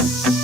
Bye.